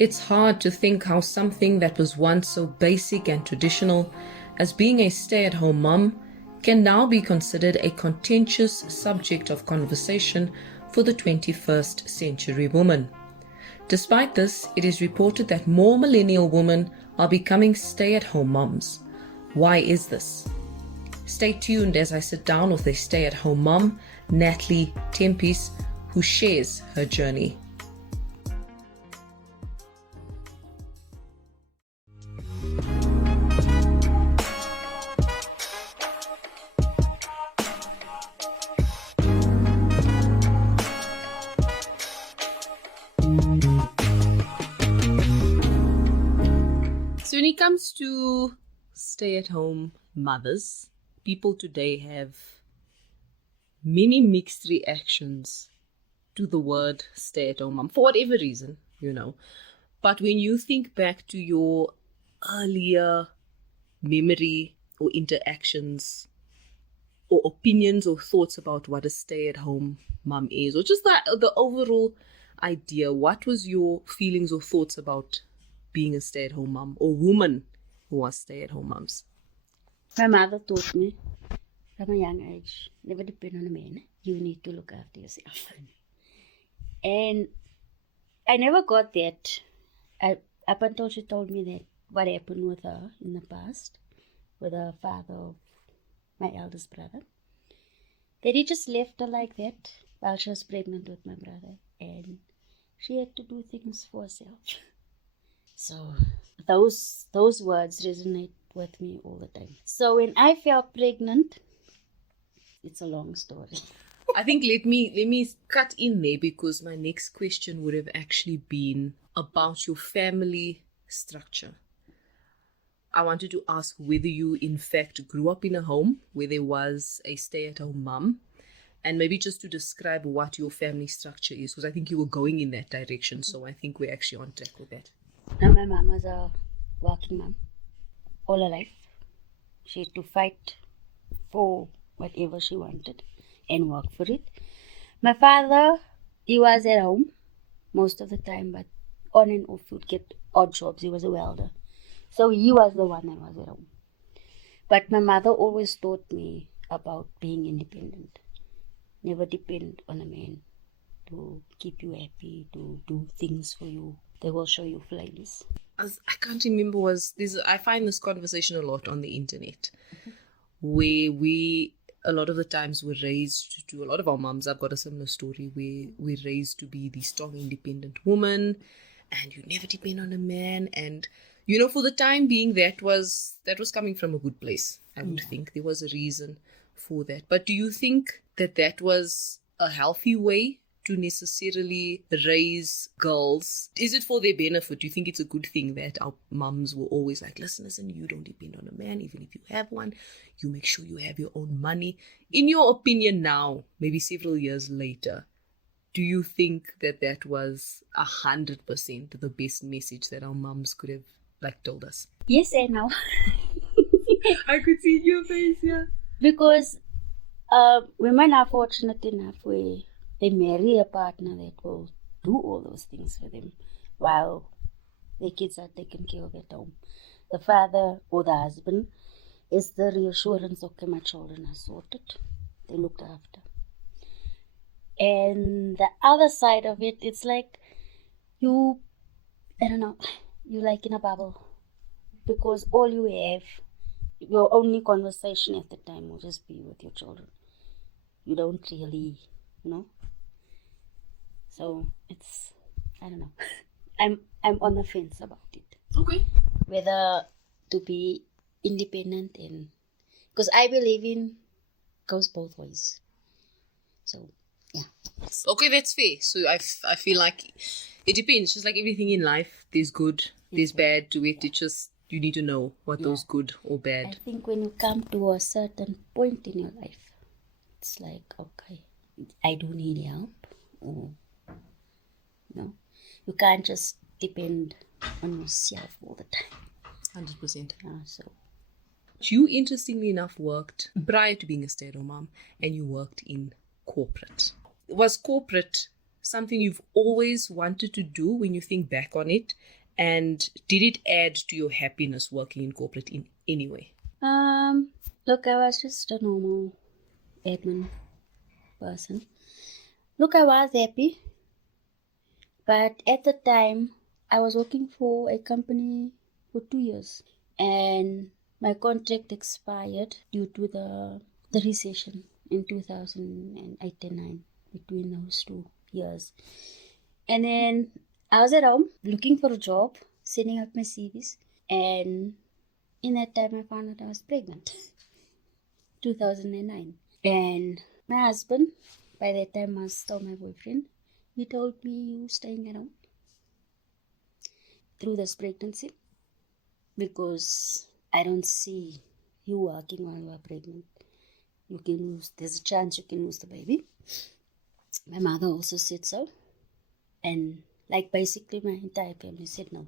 It's hard to think how something that was once so basic and traditional as being a stay-at-home mom can now be considered a contentious subject of conversation for the 21st century woman. Despite this, it is reported that more millennial women are becoming stay-at-home moms. Why is this? Stay tuned as I sit down with a stay-at-home mom, Natalie Tempies, who shares her journey. So when it comes to stay-at-home mothers, people today have many mixed reactions to the word stay-at-home mom, for whatever reason, But when you think back to your earlier memory or interactions or opinions or thoughts about what a stay-at-home mom is, or just the overall idea, what was your feelings or thoughts about being a stay-at-home mom or woman who was stay-at-home moms? My mother taught me from a young age, never depend on a man. You need to look after yourself. And I never got that. Up until she told me that what happened with her in the past, with the father of my eldest brother, that he just left her like that while she was pregnant with my brother. And she had to do things for herself. So those words resonate with me all the time. So when I felt pregnant, it's a long story. I think let me cut in there, because my next question would have actually been about your family structure. I wanted to ask whether you in fact grew up in a home where there was a stay-at-home mom, and maybe just to describe what your family structure is, because I think you were going in that direction. So I think we're actually on track with that. Now my mom was a working mom all her life. She had to fight for whatever she wanted and work for it. My father, he was at home most of the time, but on and off would get odd jobs. He was a welder. So he was the one that was at home. But my mother always taught me about being independent. Never depend on a man to keep you happy, to do things for you. They will show you flames. I can't remember, I find this conversation a lot on the internet, where we a lot of the times were raised to, a lot of our moms, I've got a similar story, where we're raised to be the strong, independent woman, and you never depend on a man. And for the time being, that was coming from a good place. I would think there was a reason for that. But do you think that was a healthy way to necessarily raise girls? Is it for their benefit? Do you think it's a good thing that our mums were always like, listen, you don't depend on a man, even if you have one, you make sure you have your own money? In your opinion now, maybe several years later, do you think that was 100% the best message that our mums could have told us? Yes and no. I could see in your face, yeah. Because women are fortunate enough where they marry a partner that will do all those things for them while their kids are taken care of at home. The father or the husband is the reassurance, okay, my children are sorted, they looked after. And the other side of it, it's like you're like in a bubble, because all you have, your only conversation at the time will just be with your children. You don't really, So it's, I don't know. I'm on the fence about it. Okay. Whether to be independent, and because I believe in goes both ways. So yeah. Okay, that's fair. So I feel like it depends. Just like everything in life, there's good, there's bad to it. It's just you need to know what those good or bad. I think when you come to a certain point in your life, it's like, okay, I do need help, or you can't just depend on yourself all the time. 100%. So you, interestingly enough, worked prior to being a stay-at-home mom, and you worked in corporate. Was corporate something you've always wanted to do when you think back on it? And did it add to your happiness working in corporate in any way? Look, I was just a normal admin person. Look, I was happy, but at the time, I was working for a company for 2 years, and my contract expired due to the recession in 2008 and 9, between those 2 years. And then I was at home looking for a job, sending out my CVs, and in that time I found out I was pregnant. 2009. And my husband, by that time was still my boyfriend, he told me, you staying at home through this pregnancy because I don't see you working while you are pregnant. You can lose, there's a chance you can lose the baby. My mother also said so. And like basically my entire family said no.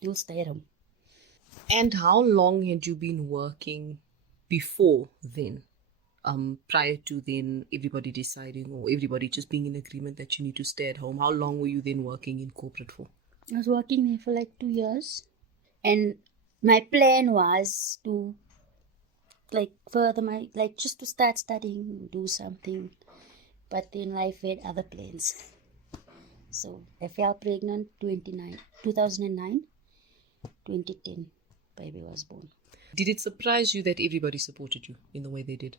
You'll stay at home. And how long had you been working before then? Prior to then everybody deciding or everybody just being in agreement that you need to stay at home? How long were you then working in corporate for? I was working there for like 2 years. And my plan was to further just to start studying, do something. But then life had other plans. So I fell pregnant 2009, 2010, baby was born. Did it surprise you that everybody supported you in the way they did?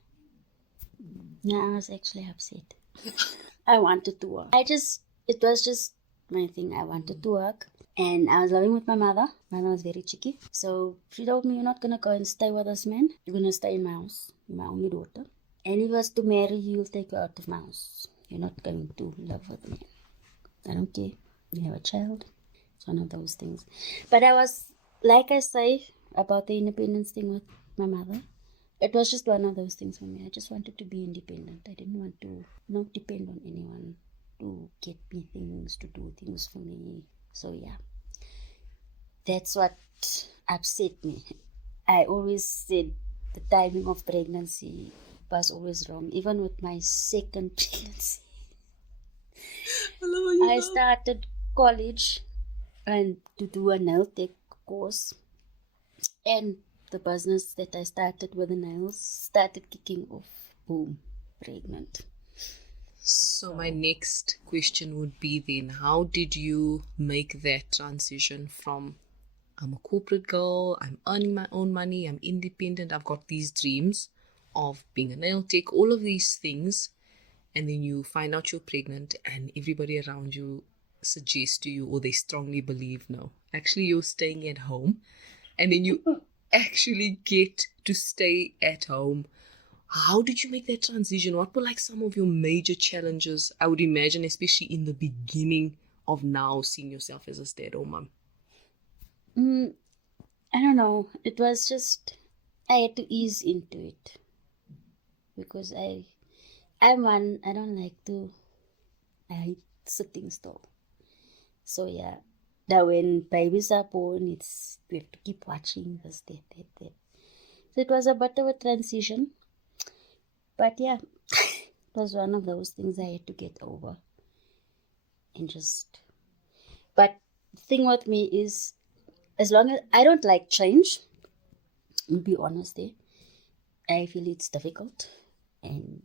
No, I was actually upset. I wanted to work. It was just my thing. I wanted to work. And I was living with my mother. My mother was very cheeky. So she told me, you're not going to go and stay with this man. You're going to stay in my house. You're my only daughter. And if he was to marry you, he'll take you out of my house. You're not going to live with me. I don't care. You have a child. It's one of those things. But I was, like I say, about the independence thing with my mother. It was just one of those things for me. I just wanted to be independent. I didn't want to not depend on anyone to get me things, to do things for me. So yeah, that's what upset me. I always said the timing of pregnancy was always wrong. Even with my second pregnancy, I started college and to do a nail tech course, and the business that I started with the nails started kicking off. Boom, pregnant. So my next question would be then, how did you make that transition from I'm a corporate girl, I'm earning my own money, I'm independent, I've got these dreams of being a nail tech, all of these things, and then you find out you're pregnant and everybody around you suggests to you, or they strongly believe, no, actually you're staying at home, and then you actually get to stay at home. How did you make that transition? What were like some of your major challenges, I would imagine, especially in the beginning of now seeing yourself as a stay-at-home mom? I don't know. It was just, I had to ease into it. Because I don't like to, I hate sitting still. So yeah, that when babies are born, we have to keep watching this, that. So it was a bit of a transition. But yeah, it was one of those things I had to get over. But the thing with me is, as long as I don't like change, to be honest, I feel it's difficult. And,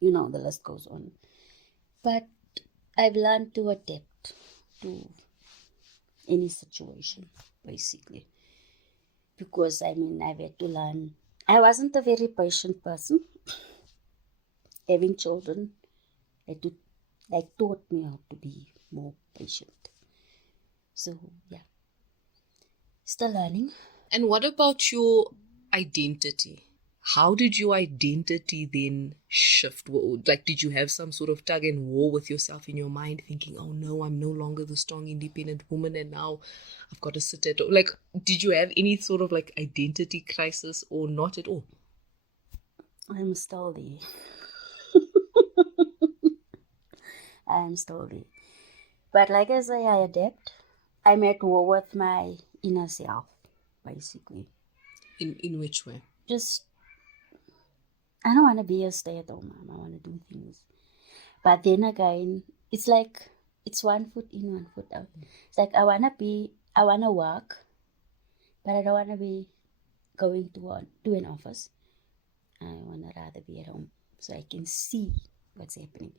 the list goes on. But I've learned to adapt to any situation, basically. Because, I've had to learn. I wasn't a very patient person. Having children, taught me how to be more patient. So, yeah. Still learning. And what about your identity? How did your identity then shift? Like, did you have some sort of tug and war with yourself in your mind, thinking, oh no, I'm no longer the strong, independent woman, and now I've got to sit at home? Like, did you have any sort of like identity crisis or not at all? I'm still there. I'm still there. But like I say, I adapt. I'm at war with my inner self, basically. In which way? I don't want to be a stay-at-home mom. I want to do things. But then again, it's like it's 1 foot in, 1 foot out. It's like I wanna work, but I don't wanna be going to an office. I wanna rather be at home so I can see what's happening.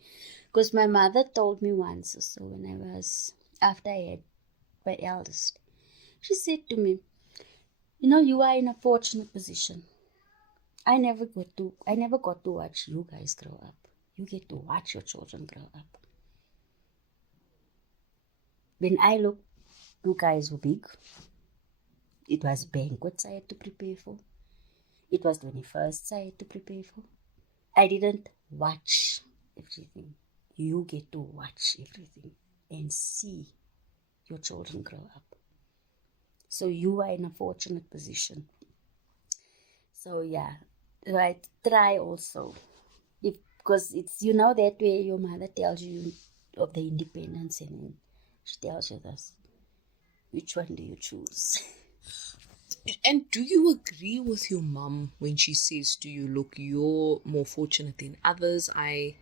Because my mother told me once or so when I was after I had my eldest, she said to me, you know, you are in a fortunate position. I never got to watch you guys grow up. You get to watch your children grow up. When I look, you guys were big. It was banquets I had to prepare for. It was 21st I had to prepare for. I didn't watch everything. You get to watch everything and see your children grow up. So you are in a fortunate position. So yeah, I try also. Because it's, you know, that way your mother tells you of the independence and then she tells you this. Which one do you choose? And do you agree with your mum when she says to you, look, you're more fortunate than others? I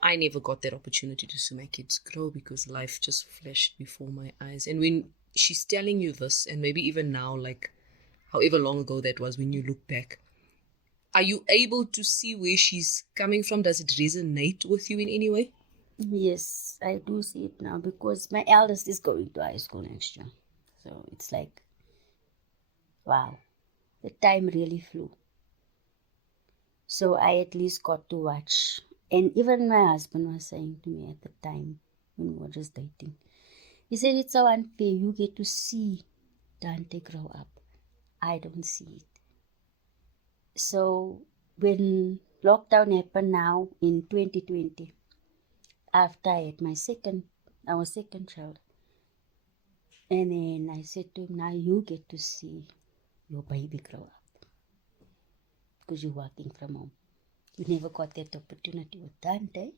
never got that opportunity to see my kids grow because life just flashed before my eyes. And when she's telling you this, and maybe even now, like however long ago that was, when you look back, are you able to see where she's coming from? Does it resonate with you in any way? Yes, I do see it now because my eldest is going to high school next year. So it's like, wow, the time really flew. So I at least got to watch. And even my husband was saying to me at the time when we were just dating, he said, it's so unfair. You get to see Dante grow up. I don't see it. So when lockdown happened now in 2020, after I had our second child, and then I said to him, now you get to see your baby grow up because you're working from home. You never got that opportunity with Dante.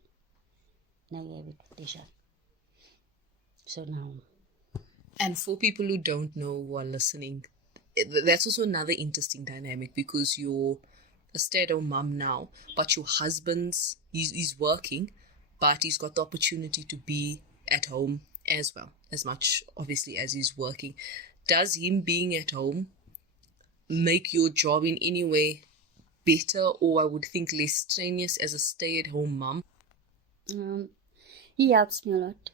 Now you have it with Deja. So now. And for people who don't know who are listening, that's also another interesting dynamic because you're a stay-at-home mom now, but your husband's, he's working, but he's got the opportunity to be at home as well, as much obviously as he's working. Does him being at home make your job in any way better, or I would think less strenuous as a stay-at-home mom? He helps me a lot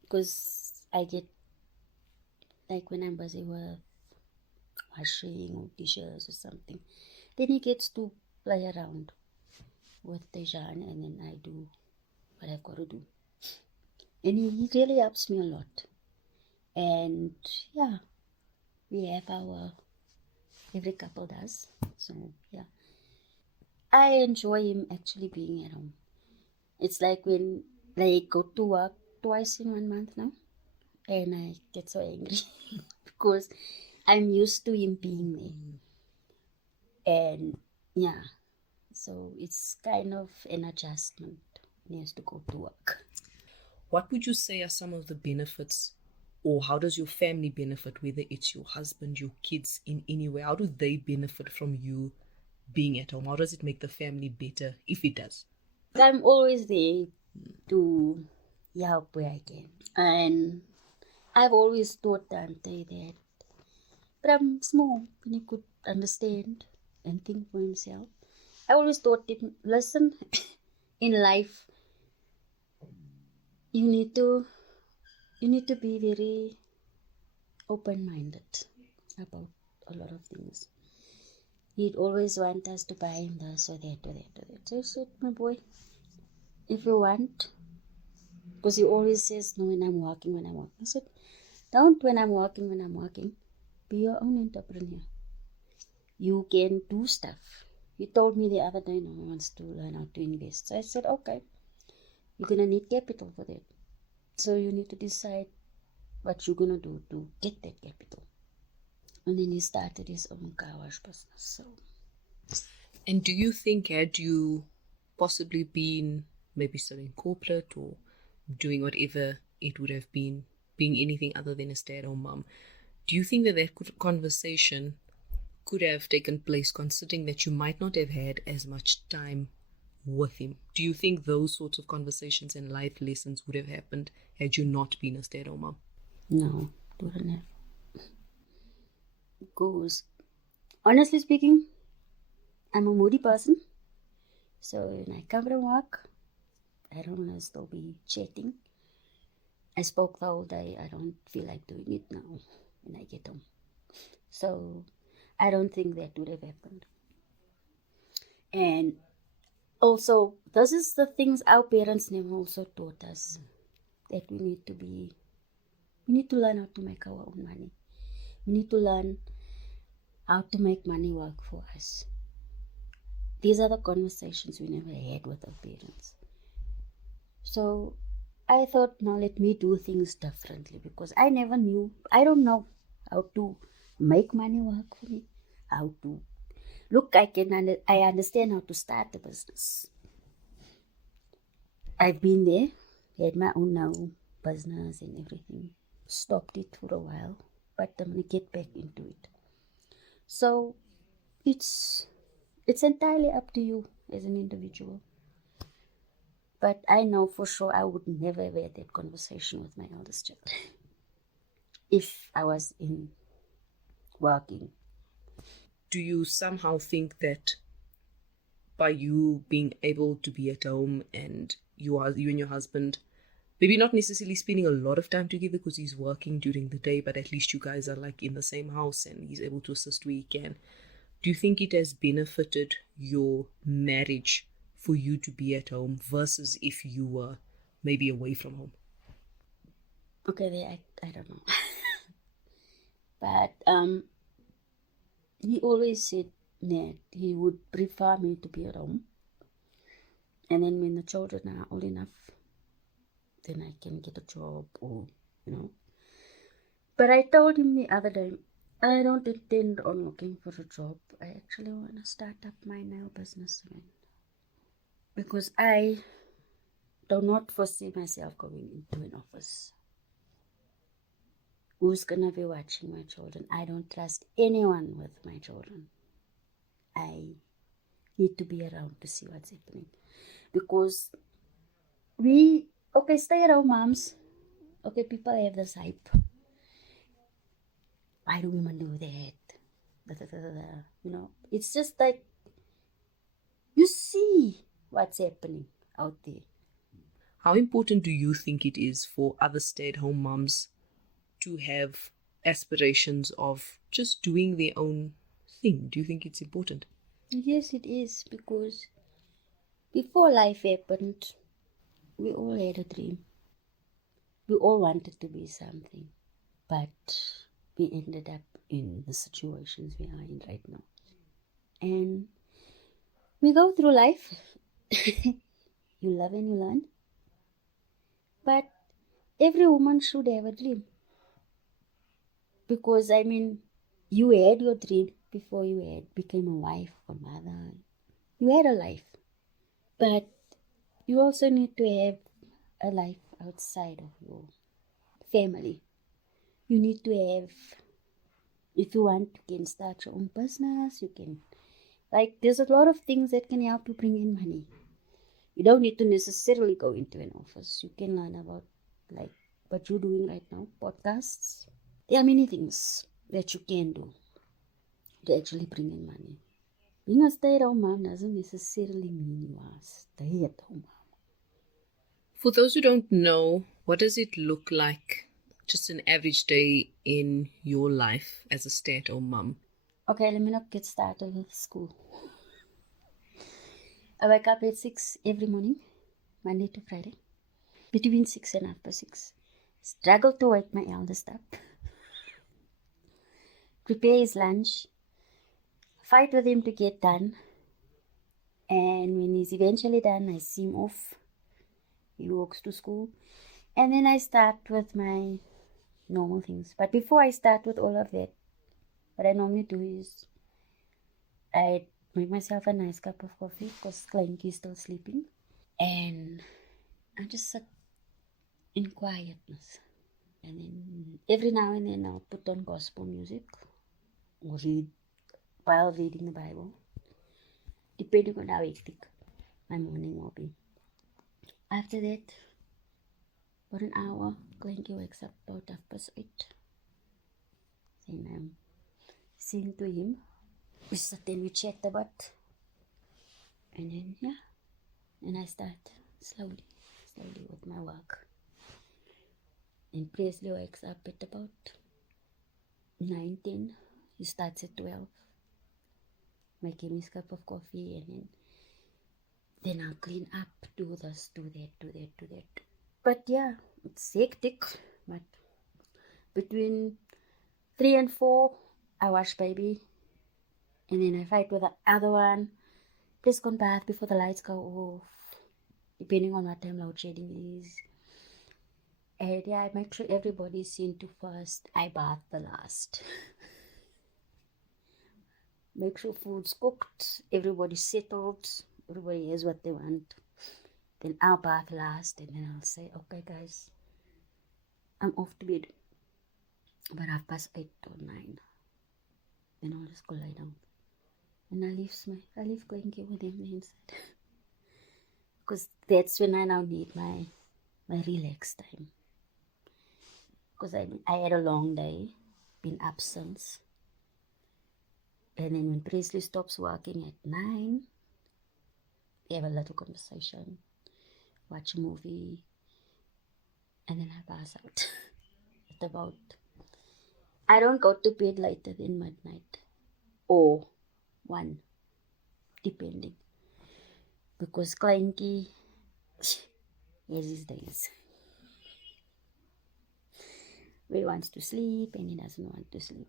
because I get, like when I'm busy with washing or dishes or something, then he gets to play around with Dejan and then I do what I've got to do. And he really helps me a lot. And yeah, we have every couple does. So yeah, I enjoy him actually being at home. It's like when they go to work twice in 1 month now, and I get so angry because I'm used to him being there. And yeah, so it's kind of an adjustment when he has to go to work. What would you say are some of the benefits, or how does your family benefit, whether it's your husband, your kids, in any way? How do they benefit from you being at home? How does it make the family better, if it does? I'm always there to help where I can. And I've always taught Dante that, but I'm small and he could understand and think for himself. I always taught him, listen, in life, you need to be very open-minded about a lot of things. He'd always want us to buy him this or that or that or that. So I said, my boy, if you want, because he always says, no, when I'm working. I said, don't when I'm working. Be your own entrepreneur. You can do stuff. He told me the other day, no, he wants to learn how to invest. So I said, okay, you're going to need capital for that. So you need to decide what you're going to do to get that capital. And then he started his own car wash business. So. And do you think, had you possibly been maybe still in corporate or doing whatever it would have been, being anything other than a stay-at-home mom, do you think that conversation could have taken place, considering that you might not have had as much time with him? Do you think those sorts of conversations and life lessons would have happened had you not been a stay-at-home mom? No, it wouldn't have. Because, honestly speaking, I'm a moody person. So when I come from work, I don't want to still be chatting. I spoke the whole day. I don't feel like doing it now when I get home. So I don't think that would have happened. And also, this is the things our parents never also taught us. That we need to learn how to make our own money. We need to learn how to make money work for us. These are the conversations we never had with our parents. So I thought, now let me do things differently, because I don't know how to make money work for me. How to look, I understand how to start a business. I've been there, had my own now business and everything. Stopped it for a while, but I'm gonna get back into it. So it's entirely up to you as an individual. But I know for sure I would never have had that conversation with my eldest child if I was in working. Do you somehow think that by you being able to be at home and you and your husband, maybe not necessarily spending a lot of time together because he's working during the day, but at least you guys are like in the same house and he's able to assist where he can, do you think it has benefited your marriage for you to be at home versus if you were maybe away from home? Okay, I don't know. But he always said that he would prefer me to be at home. And then when the children are old enough, then I can get a job or, But I told him the other day, I don't intend on looking for a job. I actually want to start up my nail business again. Because I do not foresee myself going into an office. Who's going to be watching my children? I don't trust anyone with my children. I need to be around to see what's happening. Because stay-at-home moms, people have this hype. Why do women do that? It's just like, you see what's happening out there. How important do you think it is for other stay-at-home moms to have aspirations of just doing their own thing? Do you think it's important? Yes, it is, because before life happened, we all had a dream. We all wanted to be something, but we ended up in the situations we are in right now. And we go through life. You love and you learn. But every woman should have a dream. Because, you had your dream before you became a wife or mother. You had a life. But you also need to have a life outside of your family. You need to have, if you want, you can start your own business. You can, there's a lot of things that can help you bring in money. You don't need to necessarily go into an office. You can learn about, what you're doing right now, podcasts. There are many things that you can do to actually bring in money. Being a stay-at-home mom doesn't necessarily mean you are a stay-at-home mom. For those who don't know, what does it look like, just an average day in your life as a stay-at-home mom? Okay, let me not get started with school. I wake up at 6 every morning, Monday to Friday, between 6 and after 6. Struggle to wake my eldest up. Prepare his lunch. Fight with him to get done. And when he's eventually done, I see him off. He walks to school. And then I start with my normal things. But before I start with all of that, what I normally do is I make myself a nice cup of coffee because Clanky is still sleeping. And I just sit in quietness. And then every now and then I'll put on gospel music or read while reading the Bible, depending on how hectic. my morning will be. After that, for an hour, Clanky wakes up about 8:30. Then I'm sing to him. We sit and we chat about. And then, yeah. And I start slowly with my work. And Presley wakes up at about 9:10. He starts at 12. Make him his cup of coffee, and then I'll clean up, do this, do that. But yeah, it's hectic. But between 3 and 4, I wash baby. And then I fight with the other one. Please go bath before the lights go off. Depending on what time load shedding is. And yeah, I make sure everybody's seen to first. I bath the last. Make sure food's cooked. Everybody's settled. Everybody has what they want. Then I'll bath last. And then I'll say, okay guys, I'm off to bed. But 8:30 or 9. Then I'll just go lie down. And I leave Clanky with him inside. Because that's when I now need my relax time. Because I had a long day, been up since. And then when Presley stops working at 9, we have a little conversation, watch a movie, and then I pass out. At about, I don't go to bed later than midnight or 1, depending. Because Clanky has his days. He wants to sleep and he doesn't want to sleep.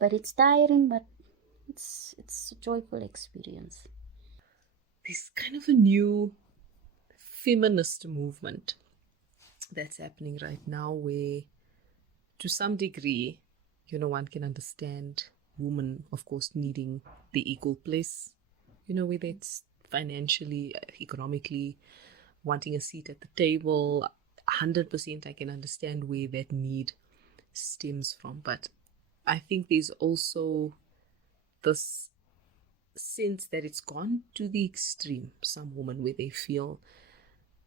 But it's tiring, but it's a joyful experience. There's kind of a new feminist movement that's happening right now where, to some degree, one can understand women, of course, needing the equal place, whether it's financially, economically, wanting a seat at the table. 100% I can understand where that need stems from. But I think there's also this sense that it's gone to the extreme, some women, where they feel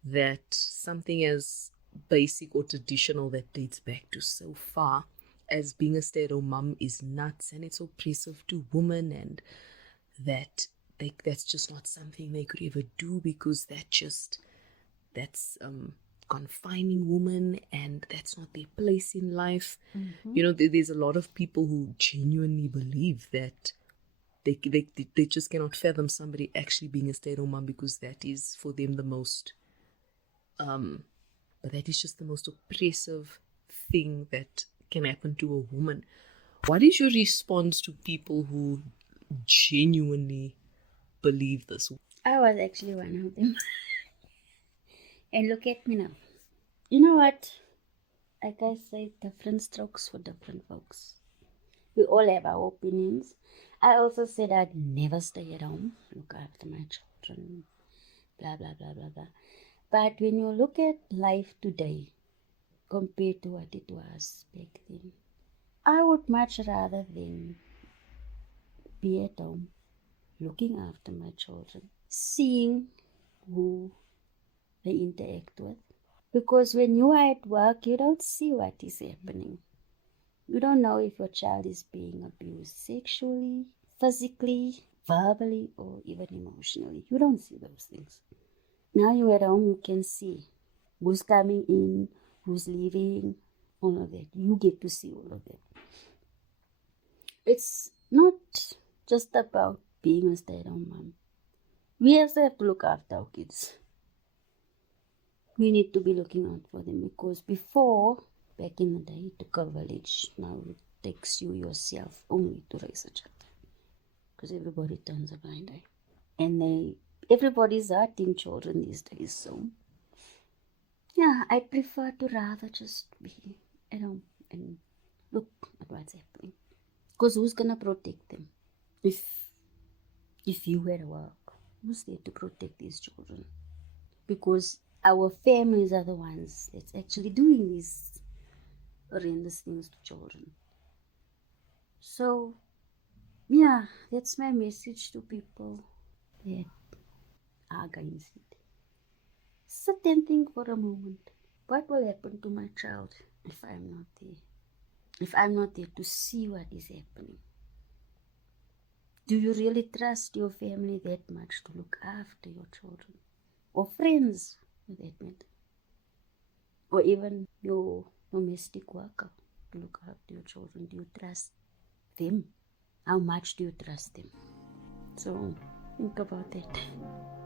that something as basic or traditional that dates back to so far as being a stay-at-home mom is nuts and it's oppressive to women, and that's just not something they could ever do because that's confining women and that's not their place in life. There's a lot of people who genuinely believe that they just cannot fathom somebody actually being a stay-at-home mom because that is for them the most but that is just the most oppressive thing that can happen to a woman. What is your response to people who genuinely believe this? I was actually one of them. And look at me now. You know what? Like I say, different strokes for different folks. We all have our opinions. I also said I'd never stay at home, look after my children, blah, blah, blah, blah, blah. But when you look at life today compared to what it was back then, I would much rather than be at home, looking after my children, seeing who they interact with. Because when you are at work, you don't see what is happening. You don't know if your child is being abused sexually, physically, verbally, or even emotionally. You don't see those things. Now you're at home, you can see who's coming in, who's leaving, all of that. You get to see all of that. It's not just about being a stay-at-home mom. We also have to look after our kids. We need to be looking out for them because before, back in the day, it took a village. Now it takes you yourself only to raise a child. Because everybody turns a blind eye. And everybody's hurting children these days. So, yeah, I prefer to rather just be at home and look at what's happening. Because who's going to protect them? If you were to work, who's there to protect these children? Because our families are the ones that's actually doing these horrendous things to children. So, yeah, that's my message to people. that against it. Sit and think for a moment. What will happen to my child if I'm not there? If I'm not there to see what is happening? Do you really trust your family that much to look after your children? Or friends, for that matter? Or even your domestic worker to look after your children? Do you trust them? How much do you trust them? So, think about that.